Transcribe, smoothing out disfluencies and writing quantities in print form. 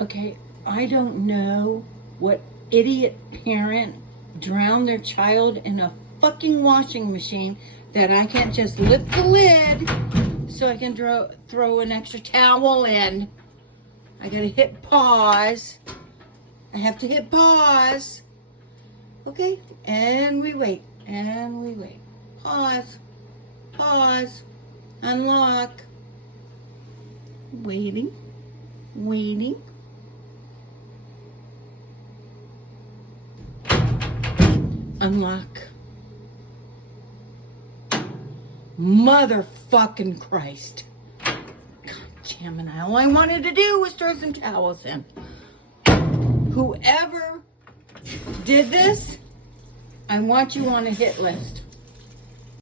Okay, I don't know what idiot parent drowned their child in a fucking washing machine that I can't just lift the lid so I can throw an extra towel in. I gotta hit pause. I have to hit pause. Okay, and we wait, and we wait. Pause, pause, unlock. Waiting, waiting. Unlock. Motherfucking Christ. God damn it, all I wanted to do was throw some towels in. Whoever did this, I want you on a hit list.